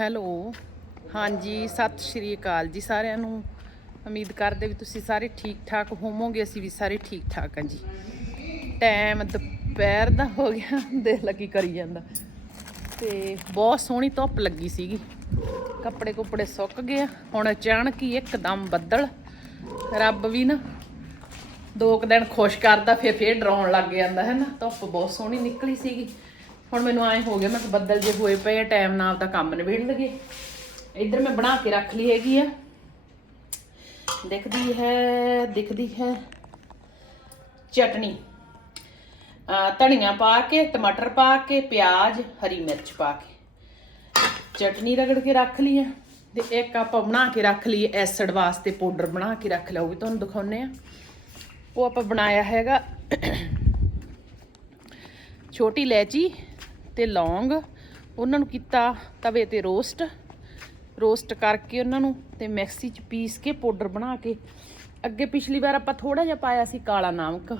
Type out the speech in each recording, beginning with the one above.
Hello. ਹਾਂਜੀ, ਸਤਿ ਸ਼੍ਰੀ ਅਕਾਲ ਜੀ ਸਾਰਿਆਂ ਨੂੰ। ਉਮੀਦ ਕਰਦੇ ਵੀ ਤੁਸੀਂ ਸਾਰੇ ਠੀਕ ਠਾਕ ਹੋਵੋਗੇ, ਅਸੀਂ ਵੀ ਸਾਰੇ ਠੀਕ ਠਾਕ ਹਾਂ ਜੀ। ਟਾਈਮ ਦੁਪਹਿਰ ਦਾ ਹੋ ਗਿਆ ਦੇਖ ਲੱਗੀ ਕਰੀ ਜਾਂਦਾ। ਤੇ ਬਹੁਤ ਸੋਹਣੀ ਧੁੱਪ ਲੱਗੀ ਸੀਗੀ। ਕੱਪੜੇ ਕੁਪੜੇ ਸੁੱਕ ਗਏ ਹੁਣ ਅਚਾਨਕ ਹੀ ਇੱਕਦਮ ਬੱਦਲ। ਰੱਬ ਵੀ ਨਾ, ਦੋ ਕੁ ਦਿਨ ਖੁਸ਼ ਕਰਦਾ ਫਿਰ ਫੇਰ ਡਰਾਉਣ ਲੱਗ ਜਾਂਦਾ, ਹੈ ਨਾ? ਧੁੱਪ ਬਹੁਤ ਸੋਹਣੀ ਨਿਕਲੀ ਸੀਗੀ। ਹੁਣ ਮੈਨੂੰ ਐ ਹੋ ਗਿਆ, ਮੈਂ ਕਿਹਾ ਬੱਦਲ ਜੇ ਹੋਏ ਪਏ ਟਾਈਮ ਨਾਲ ਤਾਂ ਕੰਮ ਨਿਬੇੜ ਲਗੇ ਇੱਧਰ ਮੈਂ ਬਣਾ ਕੇ ਰੱਖ ਲਈ ਹੈਗੀ ਆ। ਦਿਖਦੀ ਹੈ ਦਿਖਦੀ ਹੈ। ਚਟਣੀ ਧਨੀਆ ਪਾ ਕੇ, ਟਮਾਟਰ ਪਾ ਕੇ, ਪਿਆਜ਼, ਹਰੀ ਮਿਰਚ ਪਾ ਕੇ। ਚਟਨੀ ਰਗੜ ਕੇ ਰੱਖ ਲਈ ਆ ਤੇ ਇੱਕ ਆਪਾਂ ਬਣਾ ਕੇ ਰੱਖ ਲਈ ਐਸਿਡ ਵਾਸਤੇ ਪਾਊਡਰ ਬਣਾ ਕੇ ਰੱਖ ਲਿਆ, ਉਹ ਵੀ ਤੁਹਾਨੂੰ ਦਿਖਾਉਨੇ ਆ। ਉਹ ਆਪਾਂ ਬਣਾਇਆ ਹੈਗਾ, ਛੋਟੀ ਇਲਾਇਚੀ ਤੇ ਲੌਂਗ, ਉਹਨਾਂ ਨੂੰ ਕੀਤਾ ਤਵੇ ਤੇ ਰੋਸਟ ਰੋਸਟ ਕਰਕੇ ਉਹਨਾਂ ਨੂੰ ਤੇ ਮਿਕਸੀ 'ਚ ਪੀਸ ਕੇ ਪਾਊਡਰ ਬਣਾ ਕੇ। ਅੱਗੇ ਪਿਛਲੀ ਵਾਰ ਆਪਾਂ ਥੋੜਾ ਜਿਹਾ ਪਾਇਆ ਸੀ ਕਾਲਾ ਨਮਕ,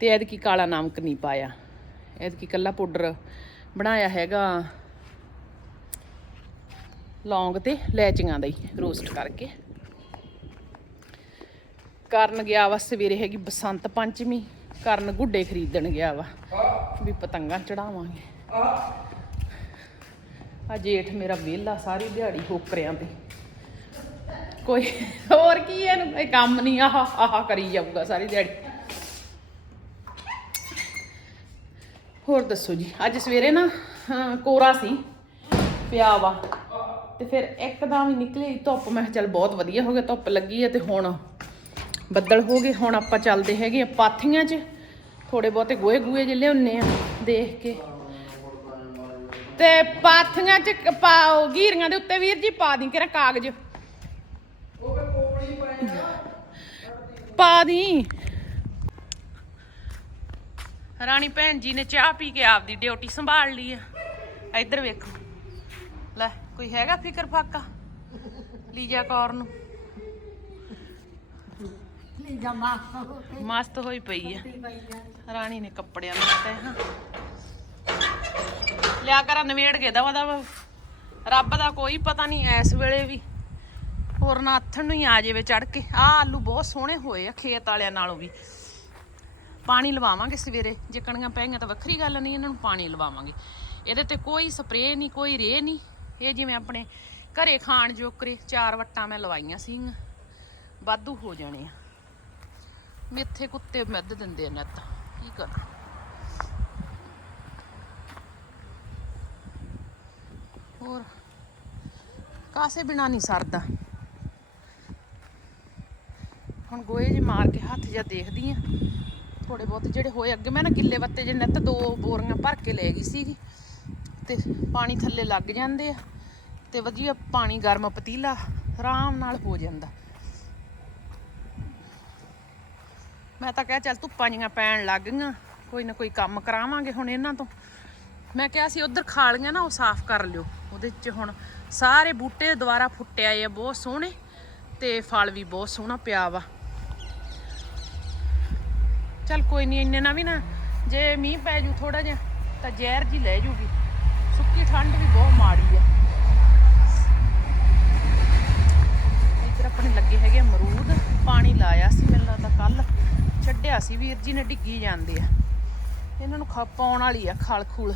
ਤੇ ਐਤਕੀ ਕਾਲਾ ਨਮਕ ਨਹੀਂ ਪਾਇਆ। ਐਤਕੀ ਕੱਲਾ ਪਾਊਡਰ ਬਣਾਇਆ ਹੈਗਾ ਲੌਂਗ ਤੇ ਲੈਚੀਆਂ ਦਾ ਹੀ ਰੋਸਟ ਕਰਕੇ। ਕਰਨ ਗਿਆ ਵਾ ਸਵੇਰੇ ਹੈਗੀ ਬਸੰਤ ਪੰਚਮੀ। ਕਰਨ ਗੁੱਡੇ ਖਰੀਦਣ ਗਿਆ ਵਾ, ਵੀ ਪਤੰਗਾਂ ਚੜਾਵਾਂਗੇ। ਆ ਜੇਠ ਮੇਰਾ ਵਿਹਲਾ, ਸਾਰੀ ਦਿਹਾੜੀ ਹੋਕਰਿਆਂ ਤੇ। ਕੋਈ ਹੋਰ ਕੀ ਹੈ ਇਹਨੂੰ? ਕੋਈ ਕੰਮ ਨਹੀਂ ਆਹ ਆਹ ਕਰੀ ਜਾਊਗਾ ਸਾਰੀ ਦਿਹਾੜੀ। ਹੋਰ ਦੱਸੋ ਜੀ, ਅੱਜ ਸਵੇਰੇ ਨਾ ਕੋਰਾ ਸੀ, ਪਿਆ ਵਾ। ਤੇ ਫਿਰ ਇੱਕਦਮ ਹੀ ਨਿਕਲੀ ਧੁੱਪ, ਮੈਂ ਕਿਹਾ ਚੱਲ ਬਹੁਤ ਵਧੀਆ ਹੋ ਗਿਆ, ਧੁੱਪ ਲੱਗੀ ਹੈ ਤੇ ਹੁਣ ਬੱਦਲ ਹੋ ਗਏ, ਹੁਣ ਆਪਾਂ ਚੱਲਦੇ ਹੈਗੇ ਆ ਪਾਥੀਆਂ 'ਚ। ਥੋੜੇ ਬਹੁਤੇ ਗੋਏ ਗੂਏ ਜਿਹੇ ਲਿਆਉਨੇ ਆ, ਦੇਖ ਕੇ। ਤੇ ਪਾਥੀਆਂ 'ਚ ਕ- ਪਾਓ ਗੀਰੀਆਂ ਦੇ ਉੱਤੇ ਵੀਰ ਜੀ ਪਾ ਦੀ ਕਿਰਾ ਕਾਗਜ਼। ਪਾ ਦੀ। ਰਾਣੀ ਭੈਣ ਜੀ ਨੇ ਚਾਹ ਪੀ ਕੇ ਆਪਦੀ ਡਿਊਟੀ ਸੰਭਾਲ ਲਈ ਆ। ਇੱਧਰ ਵੇਖੋ। ਲੈ, ਕੋਈ ਹੈਗਾ ਫਿਕਰ ਫਾਕਾ? ਲੀਜਾ ਕੌਰ ਨੂੰ। ਮਸਤ ਹੋਈ ਪਈ ਆ। ਰਾਣੀ ਨੇ ਕੱਪੜਿਆਂ ਨੂੰ ਹਾਂ। ਲਿਆ ਕਰਾਂ ਨਵੇੜ ਕੇ ਦਵਾ ਦਵਾ। ਰੱਬ ਦਾ ਕੋਈ ਪਤਾ ਨਹੀਂ ਐਸ ਵੇਲੇ ਵੀ। ਹੋਰ ਨਾ ਹੱਥਣ ਨੂੰ ਹੀ ਆ ਜਾਵੇ ਚੜ ਕੇ। ਆ ਆਲੂ ਬਹੁਤ ਸੋਹਣੇ ਹੋਏ ਆ ਖੇਤ ਵਾਲਿਆਂ ਨਾਲੋਂ ਵੀ। ਪਾਣੀ ਲਵਾਵਾਂਗੇ ਸਵੇਰੇ। ਜੇ ਕਣੀਆਂ ਪੈਣਗੀਆਂ ਤਾਂ ਵੱਖਰੀ ਗੱਲ ਨਹੀਂ ਇਹਨਾਂ ਨੂੰ ਪਾਣੀ ਲਵਾਵਾਂਗੇ। ਇਹਦੇ ਤੇ ਕੋਈ ਸਪਰੇਅ ਨਹੀਂ ਕੋਈ ਰੇ ਨਹੀਂ। ਇਹ ਜਿਵੇਂ ਆਪਣੇ ਘਰੇ ਖਾਣ ਜੋਕਰੇ ਚਾਰ ਵੱਟਾਂ ਮੈਂ ਲਵਾਈਆਂ ਸੀ ਵਾਧੂ ਹੋ ਜਾਣੇ ਆ। ਮੇਥੇ ਕੁੱਤੇ ਮਿੱਧ ਦਿੰਦੇ ਆ ਨੱਤ, ਕੀ ਕਰ? ਹੋਰ, ਕਾਸੇ ਬਿਨਾ ਨਹੀਂ ਸਰਦਾ। ਹੁਣ ਗੋਏ ਜੀ ਮਾਰ ਕੇ ਹੱਥ ਜਾਂ ਦੇਖਦੀ ਆ। ਥੋੜੇ ਬਹੁਤ ਜਿਹੜੇ ਹੋਏ ਅੱਗੇ, ਮੈਂ ਨਾ ਗਿੱਲੇ ਵੱਤੇ ਜੇ ਨੱਤ ਦੋ ਬੋਰੀਆਂ ਭਰ ਕੇ ਲੈ ਗਈ ਸੀਗੀ। ਤੇ ਪਾਣੀ ਥੱਲੇ ਲੱਗ ਜਾਂਦੇ ਆ, ਤੇ ਵਧੀਆ ਪਾਣੀ ਗਰਮ ਪਤੀਲਾ ਆਰਾਮ ਨਾਲ ਹੋ ਜਾਂਦਾ। ਮੈਂ ਤਾਂ ਕਿਹਾ ਚੱਲ ਧੁੱਪਾਂ ਜੀਆਂ ਪੈਣ ਲੱਗ ਗਈਆਂ, ਕੋਈ ਨਾ ਕੋਈ ਕੰਮ ਕਰਾਵਾਂਗੇ ਹੁਣ ਇਹਨਾਂ ਤੋਂ। ਮੈਂ ਕਿਹਾ ਸੀ ਉਧਰ ਖਾਲੀਆਂ ਨਾ, ਉਹ ਸਾਫ਼ ਕਰ ਲਿਓ। ਉਹਦੇ 'ਚ ਹੁਣ ਸਾਰੇ ਬੂਟੇ ਦੁਬਾਰਾ ਫੁੱਟੇ ਆਏ ਆ, ਬਹੁਤ ਸੋਹਣੇ ਤੇ ਫਲ ਵੀ ਬਹੁਤ ਸੋਹਣਾ ਪਿਆ ਵਾ। ਚੱਲ ਕੋਈ ਨਹੀਂ ਇੰਨੇ ਨਾ ਵੀ ਨਾ ਜੇ ਮੀਂਹ ਪੈ ਜੂ ਥੋੜਾ ਜਿਹਾ, ਤਾਂ ਜ਼ਹਿਰ ਜੀ ਲੈ ਜੂਗੀ। ਸੁੱਕੀ ਠੰਡ ਵੀ ਬਹੁਤ ਮਾੜੀ ਆ। ਇੱਧਰ ਆਪਣੇ ਲੱਗੇ ਹੈਗੇ ਆ ਅਮਰੂਦ, ਪਾਣੀ ਲਾਇਆ ਸੀ ਮੈਨੂੰ ਲੱਗਦਾ ਕੱਲ ਛੱਡਿਆ ਸੀ, ਵੀਰ ਜੀ ਨੇ ਡਿੱਗੀ ਜਾਂਦੇ ਆ। ਇਹਨਾਂ ਨੂੰ ਖਾ ਪਾਉਣ ਵਾਲੀ ਆ, ਖਲ ਖੂਲ।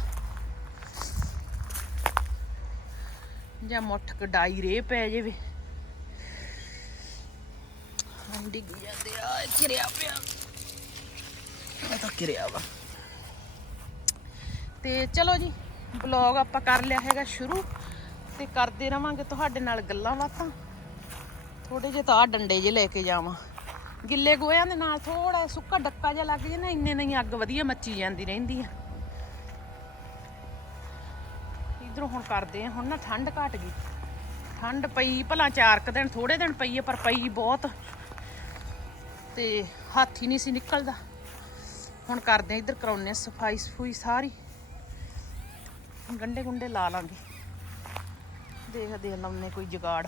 ਜਾਂ ਮੁੱਠ ਕਡਾਈ ਰੇ ਪੈ ਜਾਵੇ। ਡਿੱਗੀ ਜਾਂਦੇ ਆ ਕਿਰਿਆ ਪਿਆ। ਇਹ ਤਾਂ ਕਿਰਿਆ ਵਾ। ਤੇ ਚਲੋ ਜੀ ਬਲੌਗ ਆਪਾਂ ਕਰ ਲਿਆ ਹੈਗਾ ਸ਼ੁਰੂ। ਤੇ ਕਰਦੇ ਰਵਾਂਗੇ ਤੁਹਾਡੇ ਨਾਲ ਗੱਲਾਂ ਬਾਤਾਂ। ਥੋੜੇ ਜਿਹੇ ਤਾਂ ਆਹ ਡੰਡੇ ਜੇ ਲੈ ਕੇ ਜਾਵਾਂ। ਗਿੱਲੇ ਗੋਹਿਆਂ ਦੇ ਨਾਲ ਥੋੜਾ ਸੁੱਕਾ ਡੱਕਾ ਜਿਹਾ ਲੱਗ ਜੇ ਨਾ, ਇੰਨੇ ਨਹੀਂ ਅੱਗ ਵਧੀਆ ਮੱਚੀ ਜਾਂਦੀ ਰਹਿੰਦੀ ਆ। ਇਧਰੋਂ ਹੁਣ ਕਰਦੇ ਆ ਹੁਣ ਨਾ ਠੰਡ ਘਟ ਗਈ। ਠੰਡ ਪਈ, ਭਲਾ ਚਾਰ ਕੁ ਦਿਨ ਥੋੜੇ ਦਿਨ ਪਈ ਆ, ਪਰ ਪਈ ਬਹੁਤ। ਤੇ ਹੱਥ ਹੀ ਨਹੀਂ ਸੀ ਨਿਕਲਦਾ। ਹੁਣ ਕਰਦੇ ਆ ਇਧਰ ਕਰਾਉਨੇ ਸਫ਼ਾਈ ਸਫੂਈ ਸਾਰੀ। ਗੰਡੇ ਗੁੰਡੇ ਲਾ ਲਾਂਗੇ। ਦੇਖਦੇ ਆ ਲਾਉਨੇ ਕੋਈ ਜਗਾੜ।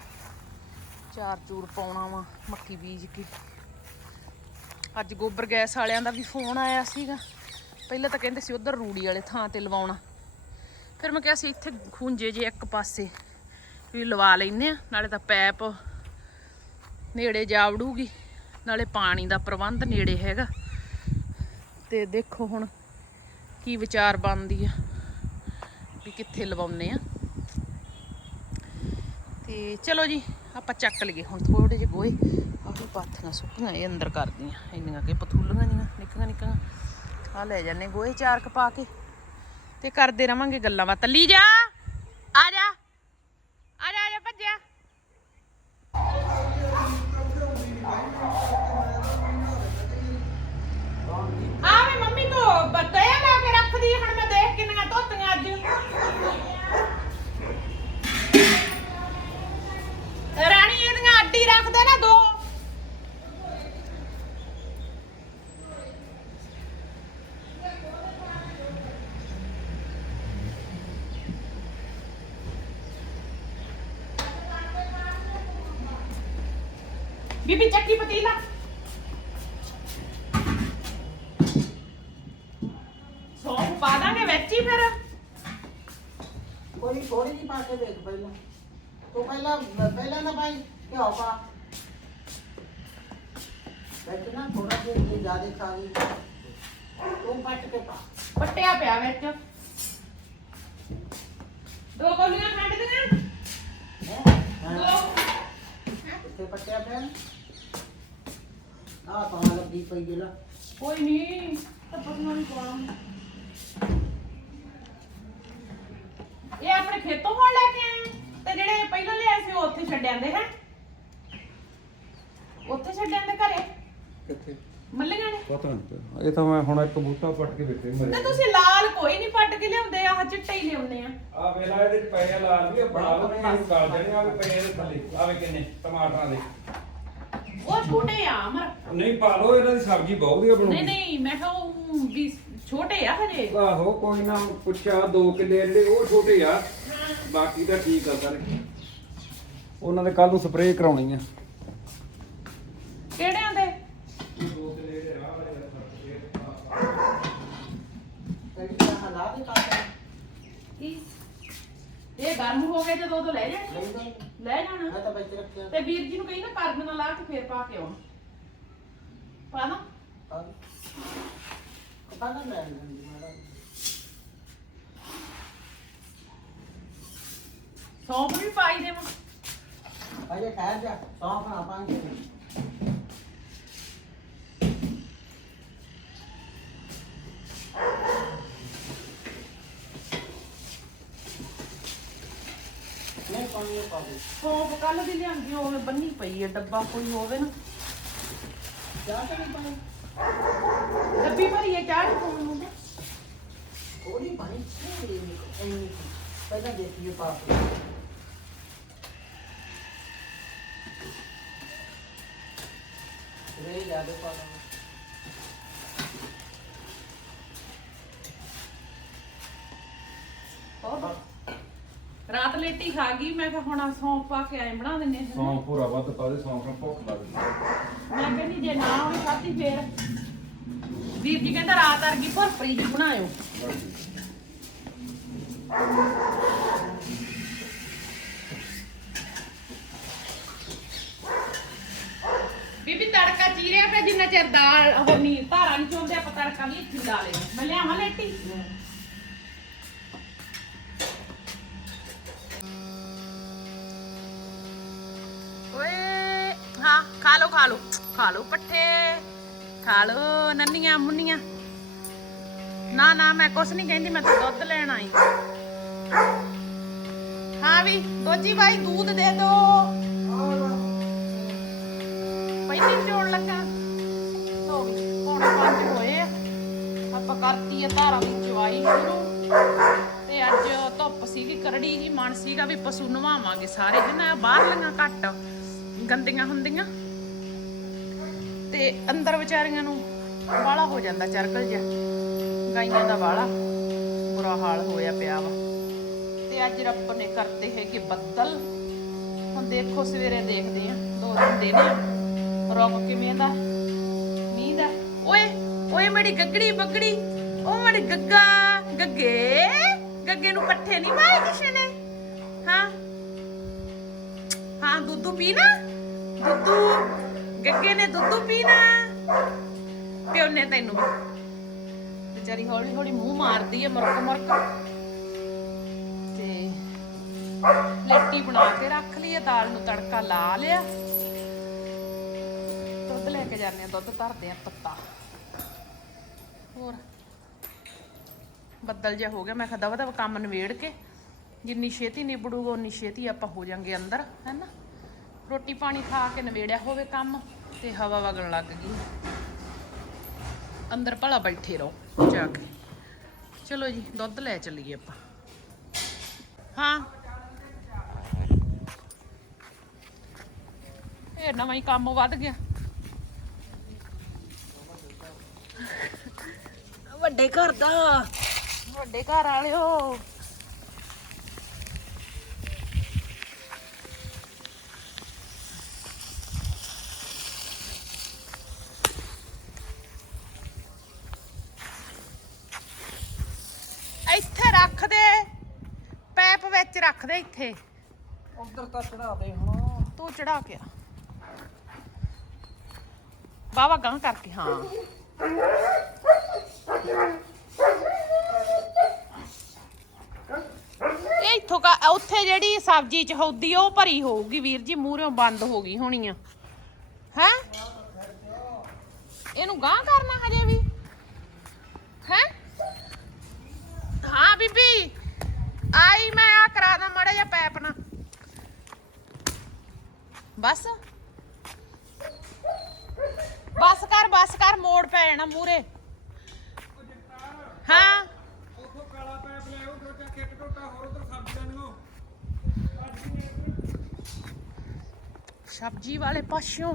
ਚਾਰ ਚੂਰ ਪਾਉਣਾ ਵਾ ਮੱਕੀ ਬੀਜ ਕੇ। ਅੱਜ ਗੋਬਰ ਗੈਸ ਵਾਲਿਆਂ ਦਾ ਵੀ ਫੋਨ ਆਇਆ ਸੀਗਾ। ਪਹਿਲਾਂ ਤਾਂ ਕਹਿੰਦੇ ਸੀ ਉਧਰ ਰੂੜੀ ਵਾਲੇ ਥਾਂ ਤੇ ਲਵਾਉਣਾ। ਫਿਰ ਮੈਂ ਕਿਹਾ ਸੀ ਇੱਥੇ ਖੂੰਜੇ ਜੇ ਇੱਕ ਪਾਸੇ ਵੀ ਲਵਾ ਲੈਨੇ ਆ ਨਾਲੇ ਤਾਂ ਪੈਪ ਨੇੜੇ ਜਾ ਵੜੂਗੀ, ਨਾਲੇ ਪਾਣੀ ਦਾ ਪ੍ਰਬੰਧ ਨੇੜੇ ਹੈਗਾ। ਤੇ ਦੇਖੋ ਹੁਣ ਕੀ ਵਿਚਾਰ ਬਣਦੀ ਆ ਵੀ ਕਿੱਥੇ ਲਵਾਉਨੇ ਆ। ਤੇ ਚਲੋ ਜੀ, ਆਪਾਂ ਚੱਕ ਲਈਏ ਹੁਣ ਥੋੜੇ ਜਿਹੇ ਗੋਏ ਆਪੇ ਪਾਥੀਆਂ ਸੁੱਕੀਆਂ ਇਹ ਅੰਦਰ ਕਰਦੀਆਂ, ਇੰਨੀਆਂ ਕਿ ਪਥੂਲੀਆਂ ਜੀਆਂ ਨਿੱਕੀਆਂ ਨਿੱਕੀਆਂ। ਆ ਲੈ ਜਾਂਦੇ ਗੋਹੇ ਚਾਰਕ ਪਾ ਕੇ ਤੇ ਕਰਦੇ ਰਵਾਂਗੇ ਗੱਲਾਂ ਬਾਤਾਂ। ਲੀ ਜਾ ਆ ਜਾ ਆ ਜਾ ਆ ਜਾ ਭੱਜਿਆ ਆ ਵੀ ਮੰਮੀ ਤੋਂ ਬਤਿਆ ਲਾ ਕੇ ਰੱਖਦੀ ਹੁਣ ਮੈਂ ਦੇਖ ਕਿੰਨੀਆਂ ਧੋਤੀਆਂ ਅੱਜ ਰਾਣੀ ਇਹਦੀਆਂ ਅੱਡੀ ਰੱਖਦੇ ਨਾ ਦੋ ਬੀਬੀ ਚੱਕੀ ਪਤੀਲਾ ਸੌਂਫ ਪਾ ਦਾਂਗੇ ਵਿੱਚ ਹੀ ਫਿਰ ਕੋਈ ਥੋੜੀ ਜਿਹੀ ਪਾ ਕੇ ਦੇਖ ਪਹਿਲਾਂ ਤੂੰ ਪਹਿਲਾਂ ਪਹਿਲਾਂ ਨਾ ਭਾਈ ਘਿਓ ਪਾ ਵਿੱਚ ਨਾ ਥੋੜਾ ਜਿਹਾ ਜੇ ਜ਼ਿਆਦਾ ਖਾ ਗਈ ਤੂੰ ਪੱਟ ਕੇ ਪਾ ਪੱਟਿਆ ਪਿਆ ਵਿੱਚ ਦੋ ਕੋਲੀਆਂ ਖੰਡ ਦੀਆਂ ਹੈ ਦੋ ਇੱਥੇ ਪੱਟਿਆ ਪਿਆ। ਆ ਤਾਂ ਲੱਗੀ ਪਈ ਜਿਹੜਾ ਕੋਈ ਨਹੀਂ ਤਾਂ ਪਤਨਾ ਨਹੀਂ ਪਾਉਣਾ ਇਹ ਆਪਣੇ ਖੇਤੋਂ ਹੁਣ ਲੈ ਕੇ ਆਏ ਆ? ਤੇ ਜਿਹੜੇ ਪਹਿਲਾਂ ਲਿਆਏ ਸੀ ਉਹ ਉੱਥੇ ਛੱਡ ਆਂਦੇ ਹੈ ਉੱਥੇ ਛੱਡ ਆਂਦੇ ਘਰੇ ਕਿੱਥੇ ਮੱਲੀਆਂ ਨੇ ਪਤਾ ਨਹੀਂ ਇਹ ਤਾਂ ਮੈਂ ਹੁਣ ਇੱਕ ਬੂਟਾ ਪੱਟ ਕੇ ਦਿੱਤੇ ਤੇ ਮਰੇ ਤੁਸੀਂ ਲਾਲ ਕੋਈ ਨਹੀਂ ਪੱਟ ਕੇ ਲਿਆਉਂਦੇ ਆਹ ਚਿੱਟੇ ਹੀ ਲਿਆਉਂਦੇ ਆ। ਆ ਵੇਲਾ ਇਹਦੇ ਚ ਪਏ ਆ ਲਾਲ ਵੀ ਬਣਾ ਲਓ ਮੈਂ ਇਹਨੂੰ ਗਾਲ ਦੇਣੇ ਆਵੇ ਪਏ ਇਹਦੇ ਥੱਲੇ। ਆਵੇ ਕਿੰਨੇ ਟਮਾਟਰਾਂ ਦੇ। ਉਹ ਛੋਟੇ ਆ ਅਮਰ। ਨਹੀਂ ਪਾ ਲਓ ਇਹਨਾਂ ਦੀ ਸਬਜ਼ੀ ਬਹੁਤ ਵਧੀਆ ਬਣੂਗੀ। ਨਹੀਂ ਨਹੀਂ ਮੈਂ ਕਿਹਾ ਉਹ ਵੀ ਛੋਟੇ ਆ ਹਜੇ। ਆਹੋ ਕੋਈ ਨਾ ਪੁੱਛਿਆ 2 ਕਿੱਲੇ ਜਿਹੜੇ ਉਹ ਛੋਟੇ ਆ। ਬਾਕੀ ਤਾਂ ਠੀਕ ਆ ਸਾਰੇ। ਉਹਨਾਂ ਦੇ ਕੱਲ ਨੂੰ ਸਪਰੇਅ ਕਰਾਉਣੀ ਆ। ਕਿਹੜਿਆਂ ਦੇ? ਤਾਂ ਹਲਾ ਦੇ ਇਹ ਗਰਮ ਹੋ ਗਏ ਜਦੋਂ ਉਦੋਂ ਲੈ ਜਾਣਾ ਲੈ ਜਾਣਾ। ਮੈਂ ਤਾਂ ਵਿੱਚ ਰੱਖਿਆ। ਤੇ ਵੀਰ ਜੀ ਨੂੰ ਕਹੀ ਨਾ ਕਰਦ ਨਾਲ ਲਾ ਕੇ ਫੇਰ ਪਾ ਕੇ ਆਉਣ। ਪਾ ਨਾ ਪਾ ਨਾ ਲੈ ਲੈਂਦੀ ਮਾੜਾ ਸੌਂਫ ਵੀ ਪਾਈ ਦੇਵਾਂ ਅਜੇ ਠਹਿਰ ਜਾ ਸੌਂਫ ਨਾ ਪਾਂਗੇ ਨਹੀਂ ਪਾਣੀ ਪਾ ਦੇ ਸੌਂਫ ਕੱਲ ਦੀ ਲਿਆਂਦੀ ਉਹ ਬੰਨੀ ਪਈ ਹੈ ਡੱਬਾ ਕੋਈ ਹੋਵੇ ਨਾ। ਚਾਹ ਤਾਂ ਨਹੀਂ ਪਾਣੀ ਡੱਬੀ ਭਰੀ ਹੈ ਚਾਹ ਪਾਉਣ ਨੂੰ ਥੋੜੀ ਪਾਣੀ ਥੋੜੀ ਇੰਨੀ ਕੁ। ਪਹਿਲਾਂ ਦੇਖੀਏ ਪਾ ਕੇ। ਰੇ ਜ਼ਿਆਦਾ ਪਾ ਦਾਂਗੇ ਹੋਰ ਰਾਤ ਲੇਟੀ ਖਾ ਗਈ ਮੈਂ ਕਿਹਾ ਹੁਣ ਸੌਂਫ ਪਾ ਕੇ ਆਏ ਬਣਾ ਦਿੰਨੇ ਆ। ਸੌਂ ਪੂਰਾ ਵੱਧ ਪਾ ਦੇ ਸੌਂ ਨਾਲ ਭੁੱਖ ਲੱਗਦੀ ਮੈਂ ਕਹਿੰਦੀ ਜੇ ਨਾ ਹੋਣੀ ਖਾਧੀ ਫੇਰ। ਵੀਰ ਜੀ ਕਹਿੰਦਾ ਰਾਤ ਵਰਗੀ ਭਰਪਰੀ ਜੀ ਬਣਾਇਓ। ਬੀਬੀ ਤੜਕਾ ਚੀਰਿਆ ਪਿਆ ਜਿੰਨਾ ਚਿਰ ਦਾਲ ਉਹ ਨਹੀਂ ਧਾਰਾ ਨਹੀਂ ਚੋਂਦੇ ਆਪਾਂ ਤੜਕਾ ਵੀ ਇੱਥੇ ਲਾ ਲੈਣਾ ਮੈਂ ਲਿਆਵਾਂ ਲੇਟੀ? ਓਏ, ਹਾਂ, ਖਾ ਲੋ ਖਾ ਲੋ ਖਾ ਲੋ ਪੱਠੇ, ਖਾ ਲੋ ਨੰਨੀਆਂ ਮੁੰਨੀਆਂ। ਨਾ ਨਾ, ਮੈਂ ਕੁਛ ਨਹੀਂ ਕਹਿੰਦੀ, ਮੈਂ ਤਾਂ ਦੁੱਧ ਲੈਣ ਆਈ। ਹਾਂ ਵੀ ਦੋਜੀ ਭਾਈ ਦੁੱਧ ਦੇ ਦੋ। ਪਹਿਲੀ ਚੋਣ ਲੱਗਾ। ਹੋ ਗਈ ਪੌਣੇ ਪੰਜ ਹੋਏ ਆ। ਆਪਾਂ ਕਰਤੀ ਆ ਧਾਰਾਂ ਦੀ ਚਵਾਈ ਸ਼ੁਰੂ। ਤੇ ਅੱਜ ਧੁੱਪ ਸੀਗੀ, ਕਰੜੀ ਜੀ, ਮਨ ਸੀਗਾ ਵੀ ਪਸ਼ੂ ਨਵਾਵਾਂਗੇ ਸਾਰੇ, ਹਨਾ, ਬਾਹਰਲੀਆਂ ਘੱਟ। ਗੰਦੀਆਂ ਹੁੰਦੀਆਂ ਤੇ ਅੰਦਰ ਵਿਚਾਰੀਆਂ ਨੂੰ ਵਾਲਾ ਹੋ ਜਾਂਦਾ, ਚਰਕਲ ਜਿਹਾ। ਗਾਈਆਂ ਦਾ ਵਾਲਾ। ਬੁਰਾ ਹਾਲ ਹੋਇਆ ਪਿਆ ਵਾ। ਤੇ ਅੱਜ ਰੱਬ ਨੇ ਕਰਤੇ ਹੈਗੇ ਬੱਦਲ। ਹੁਣ ਦੇਖੋ ਸਵੇਰੇ ਦੇਖਦੇ ਆ, ਦੋ ਦਿਨ। ਦੇ ਨੇ ਰੁਕ ਕਿਵੇਂ ਦਾ? ਮੀਂਹ ਦਾ? ਓਏ ਓਏ ਮੇਰੀ ਗੱਗੜੀ ਬੱਗੜੀ, ਓ ਮੇਰੀ ਗੱਗਾ, ਗੱਗੇ। ਗੱਗੇ ਨੂੰ ਪੱਠੇ ਨਹੀਂ ਮਾਰੇ ਕਿਸੇ ਨੇ? ਹਾਂ? ਹਾਂ, ਦੁੱਧੂ ਪੀਣਾ ਦੁੱਧੂ, ਗੱਗੇ ਨੇ ਦੁੱਧੂ ਪੀਣਾ। ਪਿਓ ਤੈਨੂੰ ਵਿਚਾਰੀ ਹੌਲੀ ਹੌਲੀ ਮੂੰਹ ਮਾਰਦੀ ਹੈ ਮਰਕ ਮਰਕ। ਤੇ ਲੱਟੀ ਬਣਾ ਕੇ ਰੱਖ ਲਈ ਹੈ ਦਾਲ ਨੂੰ ਤੜਕਾ ਲਾ ਲਿਆ। ਦੁੱਧ ਲੈ ਕੇ ਜਾਂਦੇ ਆ, ਦੁੱਧ ਧਰਦੇ ਆ ਪੱਤਾ। ਹੋਰ? ਬੱਦਲ ਜਿਹਾ ਹੋ ਗਿਆ, ਮੈਂ ਕਿਹਾ ਦਵਾ ਦਵਾ ਕੰਮ ਨਵੇੜ ਕੇ, ਜਿੰਨੀ ਛੇਤੀ ਨਿਬੜੂਗਾ, ਉਨੀ ਛੇਤੀ ਆਪਾਂ ਹੋ ਜਾਾਂਗੇ ਅੰਦਰ, ਹੈਨਾ? ਰੋਟੀ ਪਾਣੀ ਖਾ ਕੇ ਨਵੇੜਿਆ ਹੋਵੇ ਕੰਮ ਤੇ ਹਵਾ ਵਗਣ ਲੱਗ ਗਈ। ਅੰਦਰ ਭਲਾ ਬੈਠੇ ਰਹੋ ਜਾ ਕੇ। ਚਲੋ ਜੀ ਦੁੱਧ ਲੈ ਚੱਲੀਏ ਆਪਾਂ। ਹਾਂ। ਇਹ ਨਵਾਂ ਹੀ ਕੰਮ ਵੱਧ ਗਿਆ। ਵੱਡੇ ਘਰ ਦਾ। ਵੱਡੇ ਘਰ ਵਾਲਿਓ ਇੱਥੇ ਰੱਖ ਦੇ ਪੈਪ ਵਿੱਚ ਰੱਖ ਦੇ ਇੱਥੇ। ਉਧਰ ਤਾਂ ਚੜਾ ਦੇ ਹੁਣ। ਤੂੰ ਚੜਾ ਕੇ ਆ। ਬਾਵਾ ਗਾਂ ਕਰਕੇ ਹਾਂ। ਇਹ ਇੱਥੋਂ ਕਾ ਉੱਥੇ ਜਿਹੜੀ ਸਬਜ਼ੀ ਚ ਹੌਦੀ ਉਹ ਭਰੀ ਹੋਊਗੀ ਵੀਰ ਜੀ ਮੂਹਰੋਂ ਬੰਦ ਹੋ ਗਈ ਹੋਣੀ ਆ। ਹੈ? ਇਹਨੂੰ ਗਾਂ ਕਰਨਾ ਹਜੇ ਵੀ ਹੈ ਹਾਂ ਬੀਬੀ ਆਈ ਮੈਂ ਆ ਕਰਾ ਦਾਂ ਮੜਾ ਜਿਹਾ ਪੈਪ ਨਾ ਬਸ ਬਸ ਕਰ ਬਸ ਕਰ ਮੋੜ ਪੈ ਜਾਣਾ ਮੂਰੇ ਹਾਂ ਉਥੋਂ ਕਾਲਾ ਪੈਪ ਲੈ ਉਹ ਦੋ ਕਿੱਟ ਟੋਟਾ ਹੋਰ ਉਧਰ ਸਬਜ਼ੀਆਂ ਨੂੰ ਸਬਜੀ ਵਾਲੇ ਪਾਸਿਓਂ।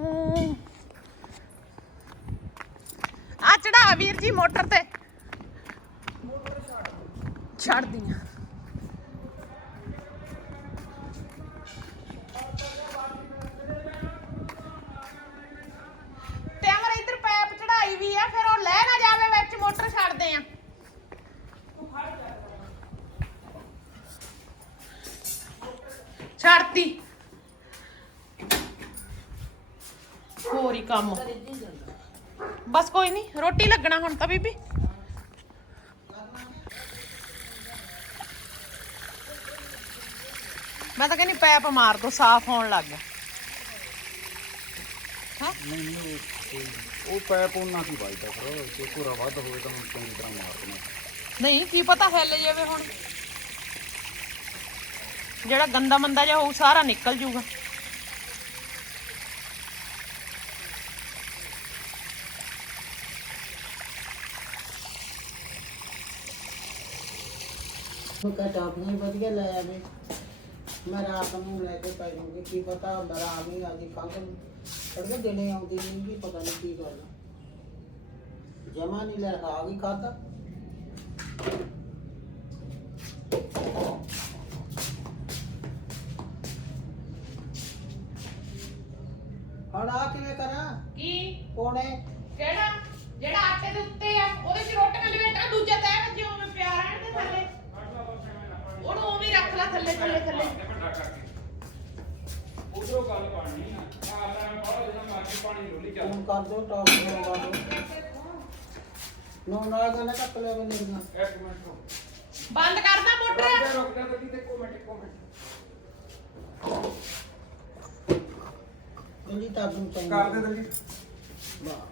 ਆ ਚੜਾ ਵੀਰ ਜੀ ਮੋਟਰ ਤੇ। ਛੱਡ ਦੀਆਂ। ਕੰਮ। ਬਸ ਕੋਈ ਨਹੀਂ ਰੋਟੀ ਲੱਗਣਾ ਹੁਣ ਤਾਂ ਬੀਬੀ। ਮੈਂ ਤਾਂ ਕਹਿੰਦੀ ਪੈਪ ਮਾਰ ਦੋ ਸਾਫ਼ ਹੋਣ ਲੱਗ ਗਿਆ। ਨਹੀਂ ਨਹੀਂ ਉਹ- ਉਹ ਪੈਪ ਉਹਨਾਂ ਕੀ ਵੱਜਦਾ ਫਿਰ ਜੇ ਪੂਰਾ ਵੱਧ ਹੋਵੇ ਤਾਂ ਹੁਣ ਚੰਗੀ ਤਰ੍ਹਾਂ ਮਾਰ ਦੇਣਾ। ਨਹੀਂ ਕੀ ਪਤਾ ਹਿੱਲ ਜਾਵੇ ਹੁਣ। ਜਿਹੜਾ ਗੰਦਾ ਮੰਦਾ ਜਿਹਾ ਹੋਊ ਸਾਰਾ ਨਿਕਲ ਜੂਗਾ ਫੁੱਕਾ ਟਾਪ ਨਹੀਂ ਵਧੀਆ ਲੈ ਆਵੇ। ਮੈਂ ਰਾਤ ਨੂੰ ਲੈ ਕੇ ਪੈ ਜਾਊਂਗੀ ਕੀ ਪਤਾ ਬਰਾ ਨਹੀਂ ਆ ਜੀ ਕੰਗ ਸੜਕੇ ਦਿਨੇ ਆਉਂਦੀ ਨਹੀਂ ਵੀ ਪਤਾ ਨਹੀਂ ਕੀ ਗੱਲ ਜਮਾ ਨਹੀਂ ਲੈ ਆ ਗਈ ਖਾਤਾ ਹੁਣ ਆ ਕਿਵੇਂ ਕਰਾਂ? ਕੀ? ਕੋਣੇ ਕਿਹੜਾ? ਜਿਹੜਾ ਆਟੇ ਦੇ ਉੱਤੇ ਆ ਉਹਦੇ ਚ ਰੋਟੀਆਂ ਲਵੇਟਣਾ ਦੂਜਾ ਤੈ ਵੱਜੇ ਉਵੇਂ ਪਿਆ ਰਹਿਣ ਦੇ ਥੱਲੇ। ਉਹਨੂੰ ਉਵੇਂ ਹੀ ਰੱਖ ਲੈ ਥੱਲੇ ਥੱਲੇ ਥੱਲੇ। ਉਧਰੋਂ ਗੱਲ ਕਰਨੀ ਆ। ਆ ਤਾਂ ਬਾਹਰ ਜਿਹੜਾ ਮਰਜ਼ੀ ਪਾਣੀ ਰੋਲੀ ਚੱਲ। ਫੋਨ ਕਰ ਦੋ ਟਾਪ ਨੂੰ ਲਗਾ ਦੋ ਨੋ ਨਾਲ ਗੱਲ ਕੱਟ ਲੈ ਬੰਦੇ ਦੀਆਂ ਇੱਕ ਮਿੰਟ ਰੁਕ। ਬੰਦ ਕਰਦਾ ਰੁਕ ਮੋਟਰ। ਜਾ ਰੁਕ ਜਾ ਗੱਡੀ ਤੇ ਕੋ ਮਿੰਟ ਕੋ ਮਿੰਟ। ਜਲਦੀ ਤਾਂ ਨੂੰ ਚਾਹੀਦੀ ਕਰ ਦੇ ਦਲਜੀ ਵਾਹ।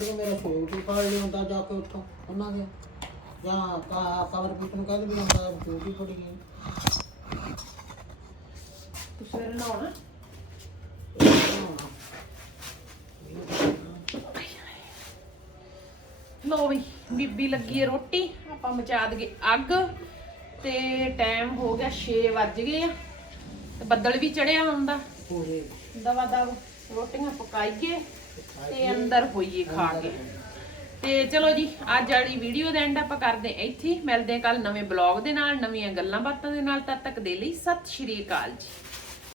ਔਰ ਉਹ ਮੇਰਾ ਫੋਨ ਵੀ ਫੜ ਲਿਆਉਂਦਾ ਜਾ ਕੇ ਉੱਥੋਂ ਉਹਨਾਂ ਦੇ। ਜਾਂ ਕਾ ਕਵਰ ਪੀਟ ਨੂੰ ਕਹਿੰਦੇ ਵੀ ਹੁੰਦਾ ਫੋਨ ਵੀ ਫੜੀ ਗਈ ਤੂੰ ਸਵੇਰੇ ਨਹਾਉਣਾ? ਲੋ ਵੀ ਬੀਬੀ ਲੱਗੀ ਹੈ ਰੋਟੀ ਆਪਾਂ ਮਚਾ ਦਗੇ ਅੱਗ। ਤੇ ਟਾਈਮ ਹੋ ਗਿਆ 6 ਵੱਜ ਗਏ ਆ। ਤੇ ਬੱਦਲ ਵੀ ਚੜਿਆ ਹੁੰਦਾ। ਪੂਰੇ ਦਵਾ ਦਵ ਰੋਟੀਆਂ ਪਕਾਈਏ। ਤੇ ਅੰਦਰ ਹੋਈਏ ਖਾ ਕੇ। ਤੇ ਚਲੋ ਜੀ, ਅੱਜ ਵਾਲੀ ਵੀਡੀਓ ਦਾ ਐਂਡ ਆਪਾਂ ਕਰਦੇ ਇੱਥੇ। ਮਿਲਦੇ ਹਾਂ ਕੱਲ ਨਵੇਂ ਬਲੌਗ ਦੇ ਨਾਲ, ਨਵੀਆਂ ਗੱਲਾਂ ਬਾਤਾਂ ਦੇ ਨਾਲ। ਤਦ ਤੱਕ ਦੇ ਲਈ ਸਤਿ ਸ਼੍ਰੀ ਅਕਾਲ ਜੀ।